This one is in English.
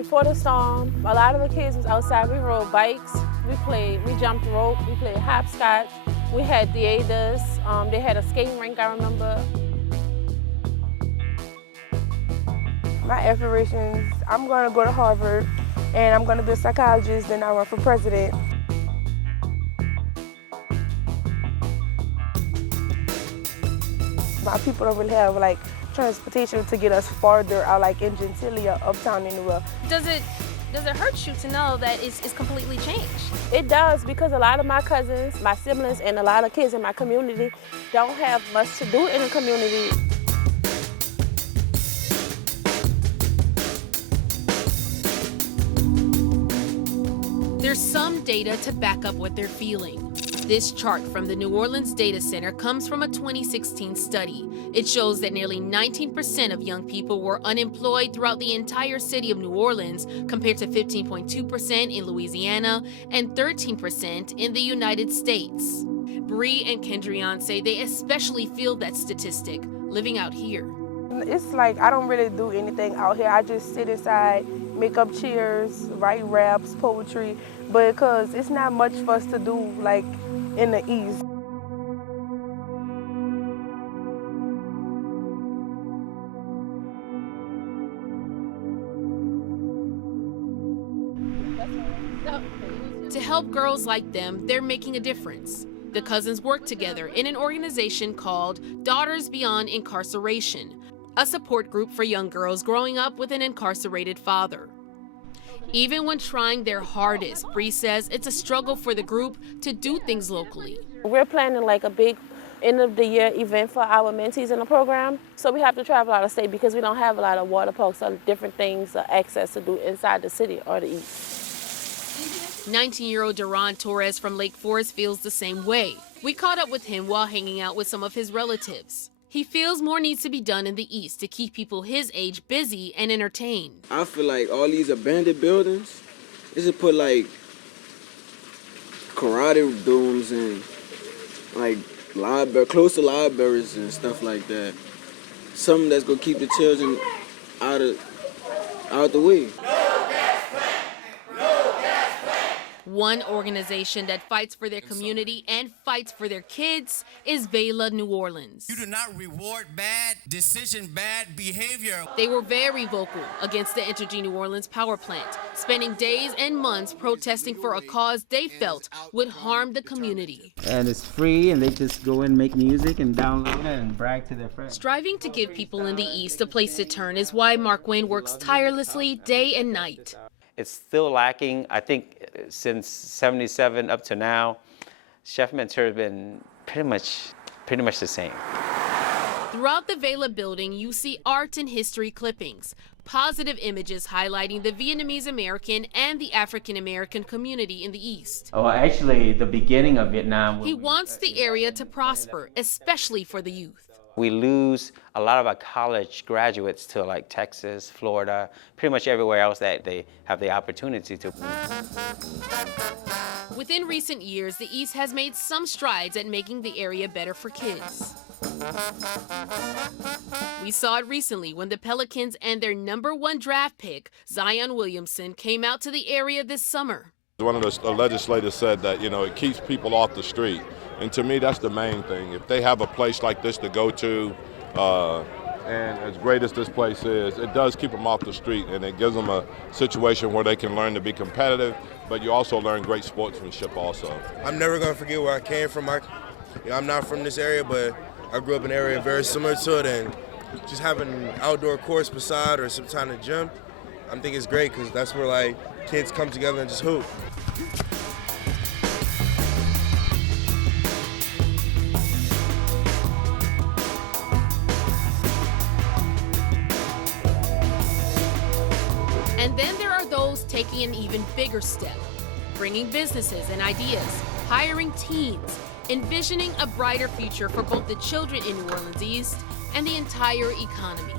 Before the storm, a lot of the kids was outside. We rode bikes, we jumped rope, we played hopscotch. We had theaters, they had a skating rink, I remember. My aspirations, I'm gonna go to Harvard and I'm gonna be a psychologist and I run for president. My people don't really have like transportation to get us farther out, like in Gentillia, uptown anywhere. Does it hurt you to know that it's completely changed? It does, because a lot of my cousins, my siblings, and a lot of kids in my community don't have much to do in the community. There's some data to back up what they're feeling. This chart from the New Orleans Data Center comes from a 2016 study. It shows that nearly 19% of young people were unemployed throughout the entire city of New Orleans, compared to 15.2% in Louisiana and 13% in the United States. Bree and Kendrion say they especially feel that statistic living out here. It's like I don't really do anything out here. I just sit inside, make up cheers, write raps, poetry, but because it's not much for us to do like in the East. To help girls like them, they're making a difference. The cousins work together in an organization called Daughters Beyond Incarceration, a support group for young girls growing up with an incarcerated father. Even when trying their hardest, Bree says it's a struggle for the group to do things locally. We're planning like a big end of the year event for our mentees in the program. So we have to travel out of state because we don't have a lot of water parks or different things or access to do inside the city or the East. 19-year-old Duran Torres from Lake Forest feels the same way. We caught up with him while hanging out with some of his relatives. He feels more needs to be done in the East to keep people his age busy and entertained. I feel like all these abandoned buildings, they should put like karate dooms and like close to libraries and stuff like that. Something that's gonna keep the children out the way. One organization that fights for their community and fights for their kids is Vela New Orleans. You do not reward bad decision, bad behavior. They were very vocal against the Entergy New Orleans power plant, spending days and months protesting for a cause they felt would harm the community. And it's free, and they just go and make music and download it and brag to their friends. Striving to give people in the East a place to turn is why Mark Wayne works tirelessly day and night. It's still lacking. I think since '77 up to now, Chef Mentor has been pretty much the same. Throughout the Vela building, you see art and history clippings, positive images highlighting the Vietnamese American and the African American community in the East. Oh, actually, the beginning of Vietnam. He wants the area to prosper, especially for the youth. We lose a lot of our college graduates to like Texas, Florida, pretty much everywhere else that they have the opportunity to. Within recent years, the East has made some strides at making the area better for kids. We saw it recently when the Pelicans and their #1 draft pick, Zion Williamson, came out to the area this summer. One of the legislators said that, it keeps people off the street. And to me, that's the main thing. If they have a place like this to go to, and as great as this place is, it does keep them off the street, and it gives them a situation where they can learn to be competitive, but you also learn great sportsmanship also. I'm never going to forget where I came from. I'm not from this area, but I grew up in an area very similar to it, and just having an outdoor course beside or some time at gym, I think it's great because that's where like kids come together and just hoop. And then there are those taking an even bigger step, bringing businesses and ideas, hiring teams, envisioning a brighter future for both the children in New Orleans East and the entire economy.